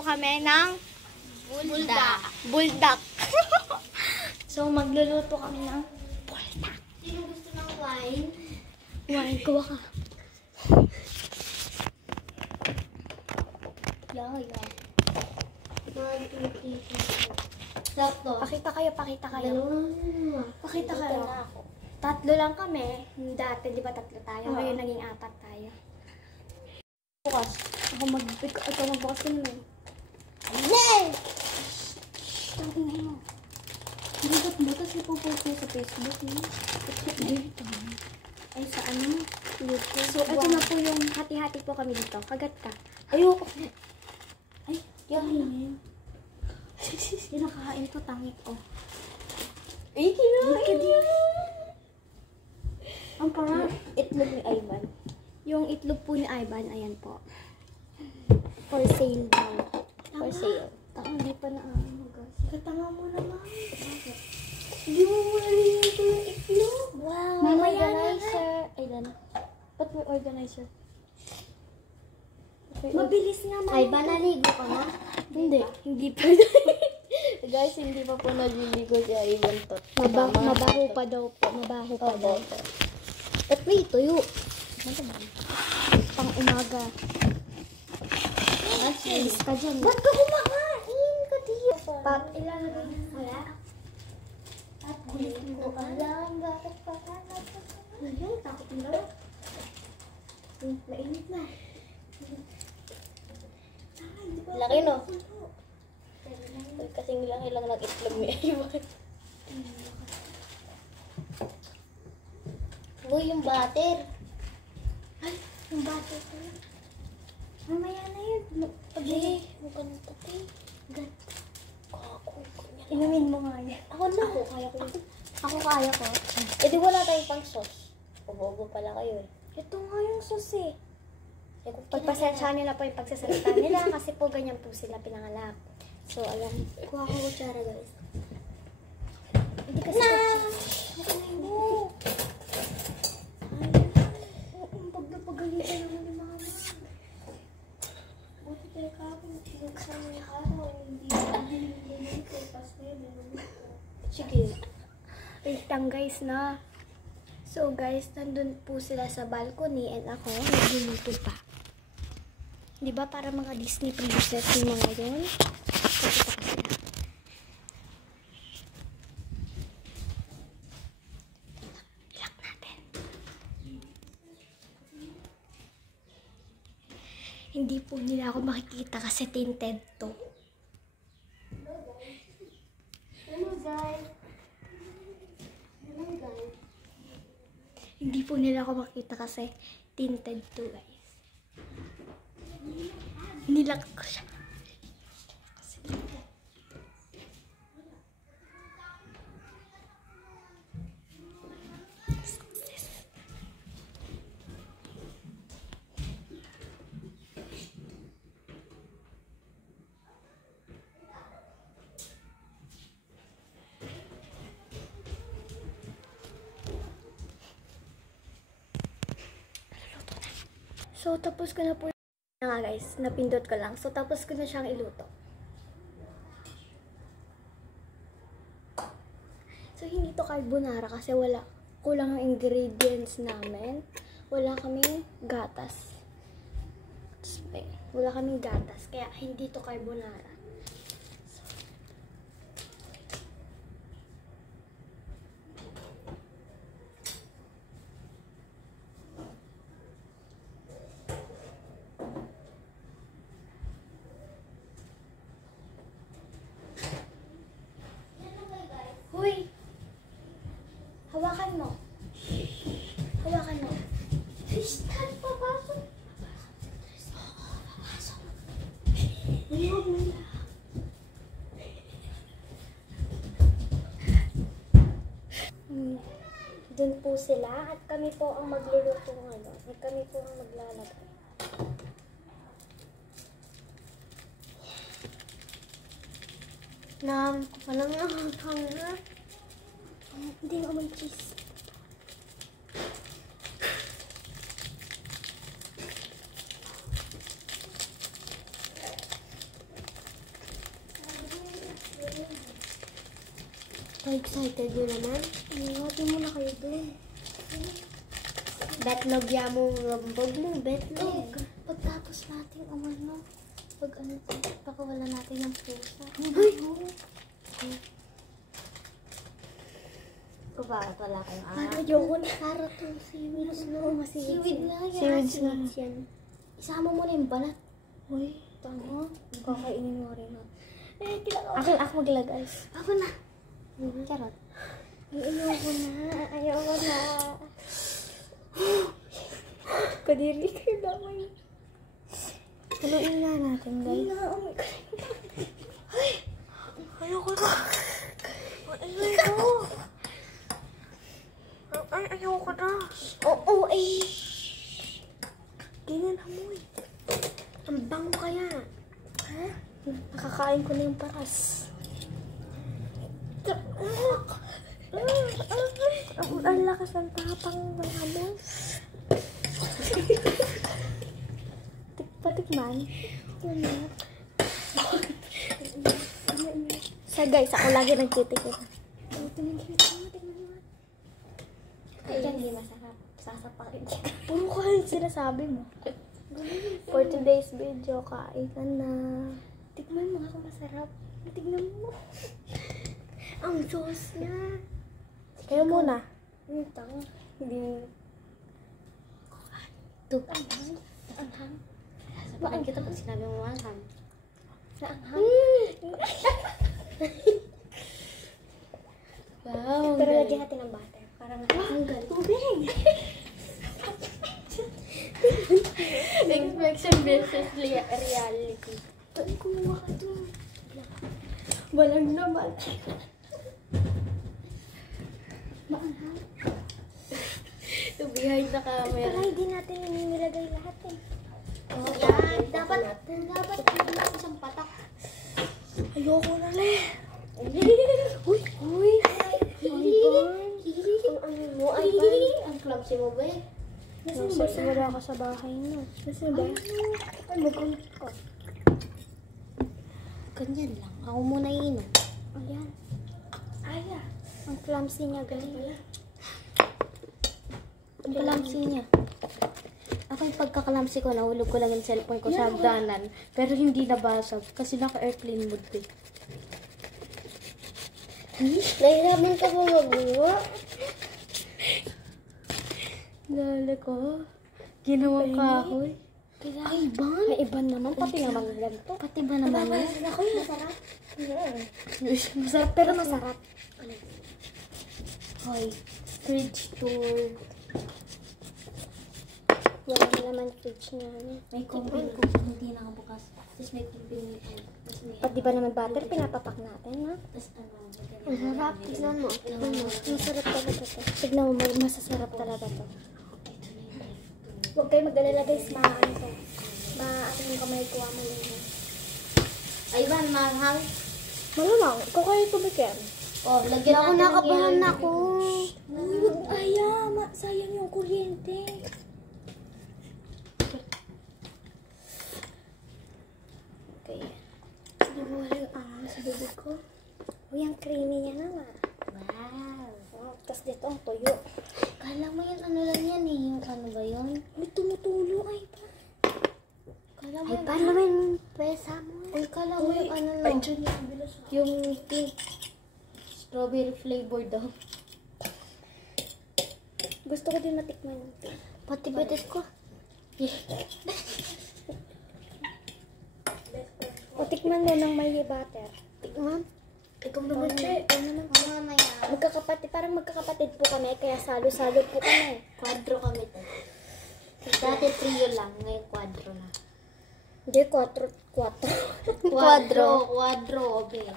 magluluto kami ng buldak. So, magluluto kami ng buldak. Sino gusto ng wine? Wine, kuha ka. Yeah. Pakita kayo. Pakita kayo. Tatlo lang kami. Dati, di ba tatlo tayo? Ngayon naging 4 tayo. Bukas. Ako magbukas ko naman. Nay! Tawagin na mo. Butas ipopost mo sa Facebook niyo. Ay, sa ano? YouTube. So, ito na po yung hati-hati po kami dito. Kagat ka. Ayoko. Ay, yan. Yung nakakain to, tangik ko. Ay, kinain din. Ang parang itlog ni Ivan. yung itlog po ni Ivan, ayan po. For sale daw. For sale. Hindi pa na guys. Katanga mo naman. Bakit? Hindi mo muna nilito yung itlog. Wow. Mamaya na. Organizer. Ay, dana. Ba't may organizer? Mabilis nga mga. Ivan, naligo ka na? Hindi pa. Guys, hindi pa po naliligo si Ivan to. Mabaho pa daw po. Mabaho pa daw po. At may tuyo. Pang umaga. Alis ka dyan. Ba't ka kumakain ka diyo? Pat, ilalagay na. Wala. At gulitin ko ka lang. Bakit pa ka? Ayun, takot na daw. Mainit na. Laki no? Kasing laki lang ng itlog ni Ivan. Uy, yung butter. Ay, yung butter ko yun. Mamaya na yun. Ay, mukhang tatay. Gat. Kako. Inumin mo nga yan. Ako na. Ako kaya ko. Ako kaya ko. Eh di wala tayong pang sauce. Bobo pala kayo eh. Ito nga yung sauce eh. Eh, kung Pagpasensya nila po yung pagsasalita nila kasi po ganyan po sila pinangalak. So, alam. kuha ko kutsara guys. Hindi kasi Oo. pagpagalitan naman ni mama. Buti tayo kapag sinuksan mo yung araw. Hindi ko pastel. Sige. Wait lang guys na. So guys, nandun po sila sa balcony and ako nagluluto pa. Diba para mga Disney princess yung mga yun? Pakita ko sila. Lock natin. Hindi po nila ako makikita kasi tinted to. Hello guys. Hello guys. Hindi po nila ako makita kasi tinted to guys. Nilak ko siya. So, tapos ko na po nga guys, napindot ko lang. So, tapos ko na siyang iluto. So, hindi to carbonara kasi kulang ang ingredients namin. Wala kaming gatas. Wala kaming gatas, kaya hindi to carbonara. Hoy! Hawakan mo. Hawakan mo. Tristan, papasok. Papasok. Ayun mo na. Doon po sila at kami po ang magluluto ng ano. At kami po ang maglalagay. Walang nakakang na. Hindi mo may cheese. excited nyo naman. Hati mo na kayo dun. Betlog ya mo, rambog mo, betlog. Pagtapos natin, pag pakawala natin yung pusa. O bakit wala kayong Ayoko na. Para to, seaweed. Seaweed nga yan. Seaweed Seaweed yan. Isama mo na yung balat. Uy, tama. Kakainin mo rin. Ako maglagay. Ako na. Charot. Ayoko na. Kadiri kayo damay. Haluin na natin, guys. Ayoko na. Ayoko. Ayoko na. Oo, eh. Ganyan amoy. Ang bango kaya. Ha? Nakakain ko na yung paras. Ang lakas ng tapang malamon. Patikman. Sa guys, ako lagi nagtitikip. Ay, hindi masarap. Sasapakin siya. Puro ko yung sinasabi mo. For today's video, kain ka na. Tikman mo ako masarap. Tignan mo. Ang sauce niya. Kayo muna. Ito. Hindi. Anghang. Anghang. Sasapakin kita pag sinabi mo anghang. Naanghang. Wow. Pero lagyan natin ng butter. Parang natanggal. Tubig! Expectation versus reality. Tayo kumuha ka dun. Walang naman. Maanghang. So, behind the Pero camera. hindi natin nilagay lahat eh. Oh, yan. Dapat isang patak. Ayoko na lang. Uy! Uy! Ang ano mo, ay ba? Ang clumsy mo ba eh? Nasa wala ka sa bahay na. Nasa ba? Ay, mag-ulit ko. Ganyan lang. Ako muna iinom. Ayan. Aya. Ang clumsy niya, ganyan. Ang clumsy niya. Ako yung pagkakalamsi ko, nahulog ko lang yung cellphone ko sa hagdanan. Pero hindi nabasag kasi naka-airplane mode eh. Nahiraman ka ba magawa? Lala ko. Ginawang kahoy. Ay, ban? May iban naman. Pati naman ganito. Pati ba naman yun? Ako yung masarap. Masarap Pero masarap. Hoy, fridge tour. Wala na naman fridge niya. May kumpin ko. Hindi nakabukas. Tapos may kumpin nito. Pati ba naman butter? Pinapapak natin, ha? Tapos ano. Ang sarap. Tignan mo. Tignan mo. Masarap talaga to. Tignan mo. Masasarap talaga to. Huwag kayo mag-alala guys. Maano to. Maaano yung kamay ko. Malinis. Ay, Van, mahang. Malamang. Ikaw kayo tumikin. Oh, lagyan natin ng nakabahan yellow. ako. Huwag aya. Sayang yung kuryente. Okay. Hindi mo wala yung angang sa bibig ko. Uy, ang creamy niya naman. Wow. Wow. Tapos dito ang tuyo. Kala mo yun, ano lang yan eh. Yung ano ba yun? May tumutulo. Ay, pa. Kala mo Ay, yun. paano ba yung pesa mo? Ay, kala mo yung ano Ay, no? dyan yung pink. Strawberry flavor daw. Gusto ko din matikman yung pink. Pati betes ko. O, tikman mo ng may butter. Tikman. Ikaw naman, che. Ikaw naman. Mamaya. Magkakapatid, parang magkakapatid po kami, kaya salo-salo po kami. Quadro kami to. Dati trio lang, ngayon quadro na. Hindi, 4. Quadro, okay.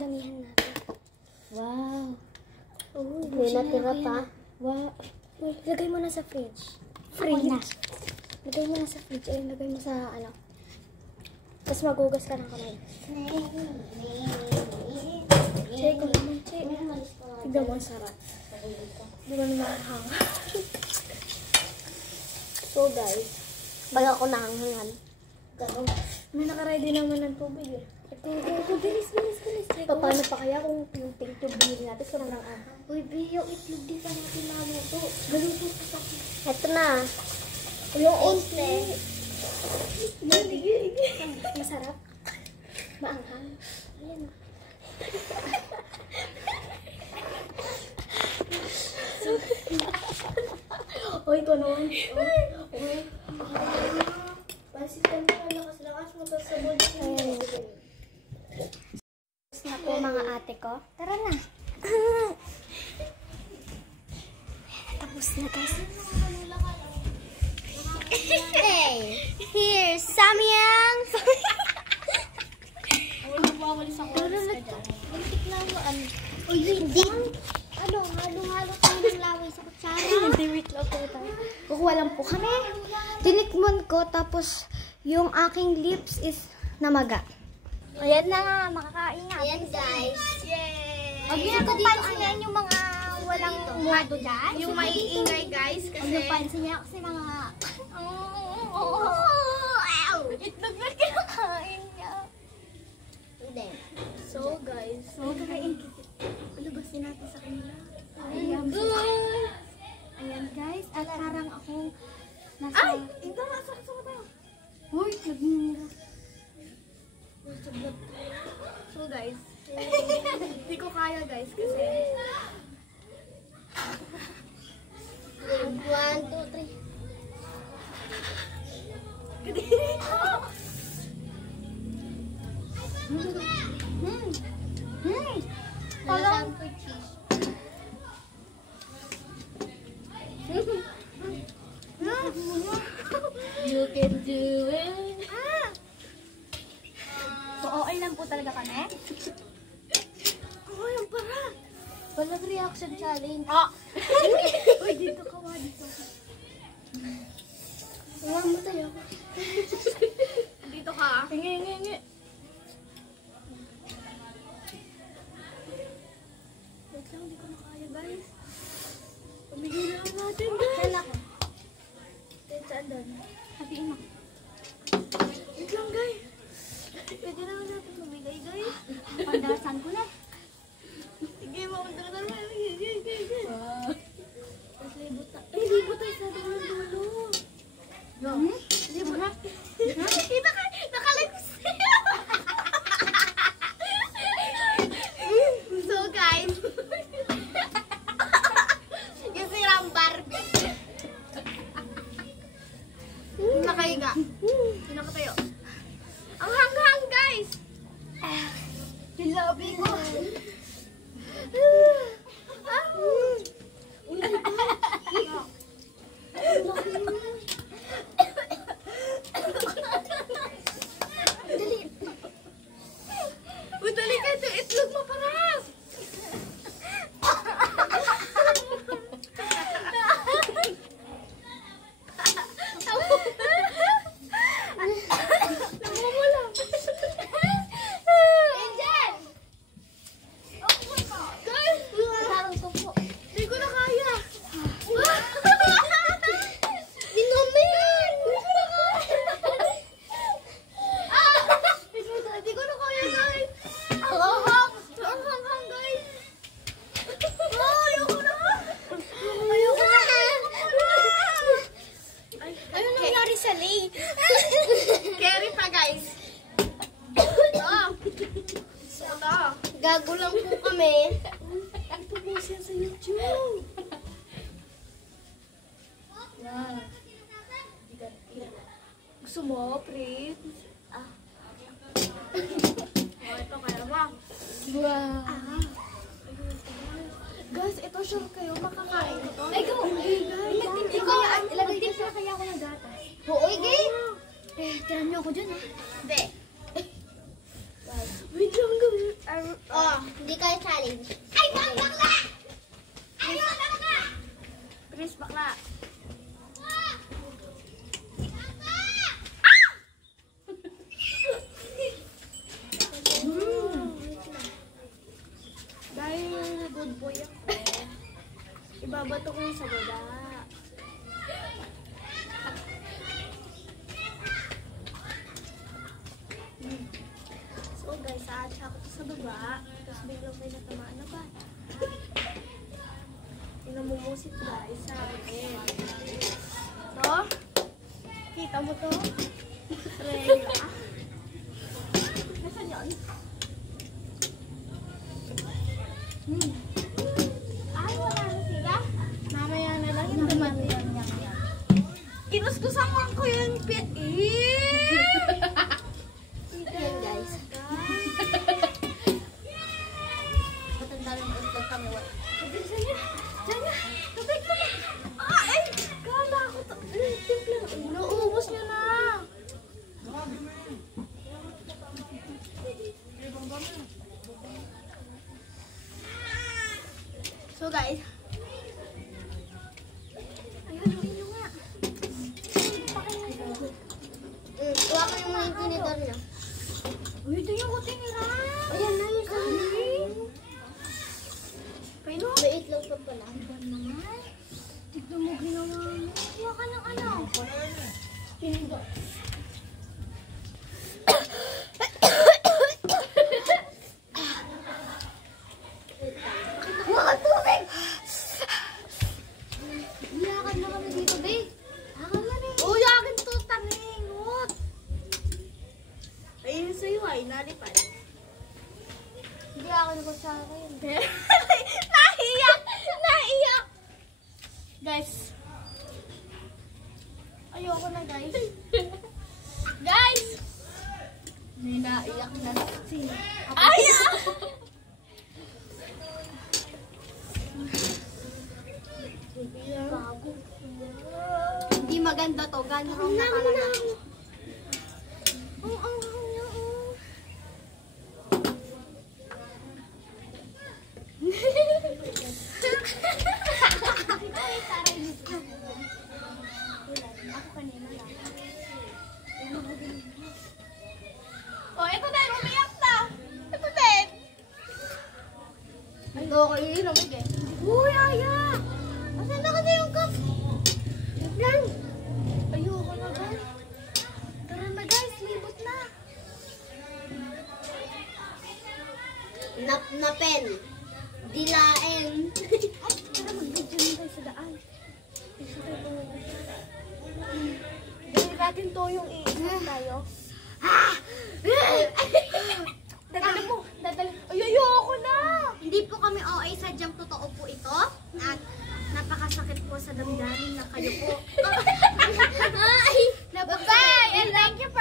Damihan natin. Wow. Uy, May natira pa. Wow. Uy, lagay mo na sa fridge. Fridge. Lagay mo na sa fridge. Ayun, lagay mo sa ano. Tapos magugas ka ng kamay. Che, ikaw naman, che. Tignan mo, ang sarap. Di ba naman hang? So, guys. Pag ako nahanghangan. May nakaready naman ng tubig eh. Ito, bilis. Paano pa kaya kung yung itlog binili natin. Sobrang ahang. Uy, Bi, yung itlog di pa natin naluto. Galuto pa sa akin. Ito na. Yung unti. Masarap. Maanghang. Ayan o. Uy, ito naman. Uy. Pansit ka na, lakas-lakas mo sa sabon. Ayan. Tapos na po mga ate ko. Tara na. Tapos na guys. Hey, here's Samyang. Wawalis ako. Buntik na mo. Uy, hindi. Ano, halo-halo tayo ng laway sa kutsara. Hindi, wait lang po tayo. Kukuha lang po kami. Tinikman ko, tapos yung aking lips is namaga. Ayan na nga, makakain na. Ayan guys. Yay! Huwag niyo po pansinin yung mga walang mundo dyan. Yung maiingay, guys, Huwag kasi... niyo pansinin niya kasi mga... Itlog na kinakain niya. Hindi. So, guys. So, kakain kita. Labasin natin sa kanila. Ayan. Ayan guys, at parang akong nasa... Ay! Ito na, sakit tayo. Uy, nagmumura. So, guys. Hindi ko kaya, guys, kasi... 1, 2, 3. Parang cheese. You can do it. So, okay lang po talaga kami. Oh, yung para. Walang reaction challenge. Uy, dito ka, dito. Mamatay ako. Dito ka. Hingi. Wait lang, hindi ko na kaya, guys. Pamigil na lang natin, guys. Saan ako? Saan doon? Hatiin mo. Wait lang, guys. Pwede naman natin mamigay, guys. Pandasan ko na. Sige, mamunta ka naman. Sige. Tapos libot na. Eh, libot tayo sa dulo. Libot na. Nakalips. So, guys. Yung sirang Barbie. Nakahiga. Sino ka tayo? Ang hang-hang, guys. Nilabi ko. Uy, dali ka ito. Itlog mo paras. Namumula. Angel! Guys, Parang tupo. hindi ko na kaya. Dinamin! Hindi ko na kaya, guys. Ang hang! Ang hang-hang, guys. Ayoko na. Ayoko na! Ano nangyari sa Lay? Carry pa, guys. Ito. Gago lang po kami. Ipopost yan sa YouTube. Gusto mo, Prince? Ito, kaya mo. Wow. Guys, ito sure kayo, makakain ito. Ay, go! Hindi ko yan. Ilagay din sa kaya ako ng gatas. Oo, gay! Tiran niyo ako dyan, ha? Hindi. Wait lang, gawin. Oh, hindi kayo challenge. Ay, bakla! Ayun, bakla! Prince, bakla. Dahil good boy ako, ibabato ko yung sa baba. So guys, aatsa ako to sa baba. Tapos biglang may natamaan na ba? Pinamumusit guys sa akin. To? Kita mo to? Rega. Nasaan yun? Ay, wala na sila. Mamaya na lang yung dumating. Kinuskusaman ko yung Yan guys. Matanda lang yung vlog kami. Bilisan niya. Diyan niya. Tubig mo na. Ay! Kala ko to. Timple na. Nauubos niya na. So guys. Ayun, uwi nyo nga. Kuha ko yung mga tinidor niya. Uy, ito yung kutinira. Ayan na yung sa amin. Pero, May itlog pa pala. naman. Tignan mo ginawa mo. Kuha ka ng ano. Tinidor. Mga tubig! Iyakan na kami dito, babe. Akin na rin. Uy, akin to, taningot. Ayun sa'yo ay nalipad. Hindi ako ko sa akin. Naiyak! Naiyak! Guys. Ayoko na, guys. Guys! May naiyak na. Sino? Ayak! Bago. Hindi maganda to. Gano'n wrong na talaga. Ako kanina lang. Oh, ito din. Umiyak na. Ito din. Ito ko yun. Umigay. Uy, ayak! Asan na kasi yung cup? Yan. Ayoko na ba? Tara na guys, libot na. Napen. Dilaen. Ay, tara mag-video na tayo sa daan. Isa tayo pumagod. Gawin natin to yung iisip tayo. Dadali mo. Dadali. Ay, ayoko na. Hindi po kami OA, sadyang totoo po ito. At napakasakit po sa damdamin na kayo po. Bye! And thank you for